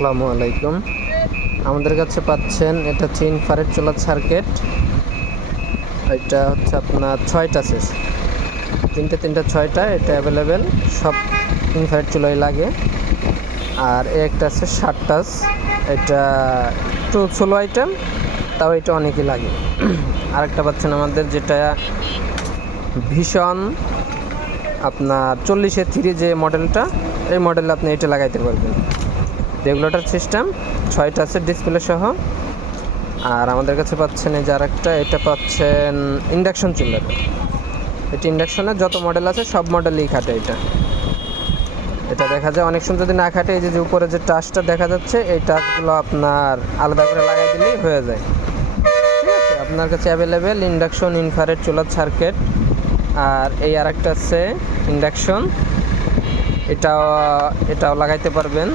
আসসালামু আলাইকুম। আমাদের কাছে পাচ্ছেন এটা হচ্ছে ইনফ্রারেড চুলার সার্কিট। এটা হচ্ছে আপনার 6টা আছে, 3টে 6টা এটা অ্যাভেলেবেল, সব ইনফ্রারেড চুলাই লাগে। আর একটা আছে 7টাস, এটা একটু স্লো আইটেম, তাও এটা অনেকই লাগে। আরেকটা পাচ্ছেন আমাদের যেটা ভীষণ আপনার 40-3 যে মডেলটা, এই মডেলে আপনি এটা লাগাইতে পারবেন। রেগুলেটর সিস্টেম 6টা আছে ডিসপ্লে সহ। আর আমাদের কাছে পাচ্ছেন এই যে আরেকটা, এটা পাচ্ছেন ইন্ডাকশন চুলার। এটা ইন্ডাকশনের যত মডেল আছে সব মডেলই খাটে। এটা দেখা যায় অনেক সময় যদি না খাটে, এই যে উপরে যে টাচটা দেখা যাচ্ছে, এই টাচগুলো আপনার আলাদা করে লাগাই দিলেই হয়ে যায়। ঠিক আছে, আপনার কাছে অ্যাভেলেবেল ইন্ডাকশন ইনফ্রারেড চুলার সার্কিট। আর এই আরেকটা আছে ইন্ডাকশন, এটাও লাগাইতে পারবেন।